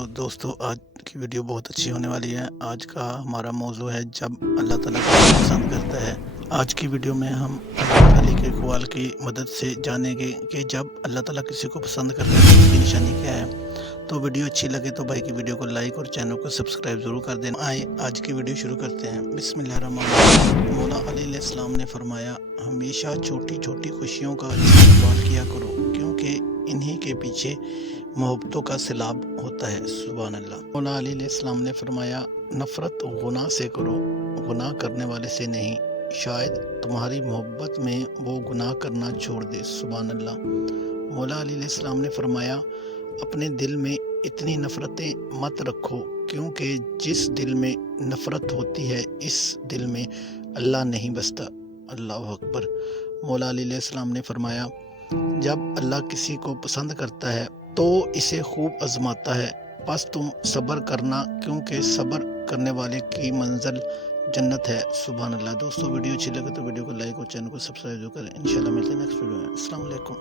تو دوستو آج کی ویڈیو بہت اچھی ہونے والی ہے۔ آج کا ہمارا موضوع ہے جب اللہ تعالیٰ کو پسند کرتا ہے۔ آج کی ویڈیو میں ہم اللہ تعالیٰ کے اقوال کی مدد سے جانیں گے کہ جب اللہ تعالیٰ کسی کو پسند کرتا ہے تو اس کی نشانی کیا ہے۔ تو ویڈیو اچھی لگے تو بھائی کی ویڈیو کو لائک اور چینل کو سبسکرائب ضرور کر دینا۔ آئے آج کی ویڈیو شروع کرتے ہیں۔ بسم اللہ الرحمن الرحیم۔ مولا علی علیہ السلام نے فرمایا، ہمیشہ چھوٹی چھوٹی خوشیوں کا استقبال کیا کرو کیونکہ انہی کے پیچھے محبتوں کا سیلاب ہوتا ہے۔ سبحان اللہ۔ مولا علی علیہ السلام نے فرمایا، نفرت گناہ سے کرو، گناہ کرنے والے سے نہیں، شاید تمہاری محبت میں وہ گناہ کرنا چھوڑ دے۔ سبحان اللہ۔ مولا علی علیہ السلام نے فرمایا، اپنے دل میں اتنی نفرتیں مت رکھو کیونکہ جس دل میں نفرت ہوتی ہے اس دل میں اللہ نہیں بستا۔ اللہ اکبر۔ مولا علی علیہ السلام نے فرمایا، جب اللہ کسی کو پسند کرتا ہے تو اسے خوب آزماتا ہے، بس تم صبر کرنا کیونکہ صبر کرنے والے کی منزل جنت ہے۔ سبحان اللہ۔ دوستو ویڈیو اچھی لگے تو ویڈیو کو لائک اور چینل کو سبسکرائب کریں۔ انشاءاللہ ملتے ہیں نیکسٹ ویڈیو میں۔ السلام علیکم۔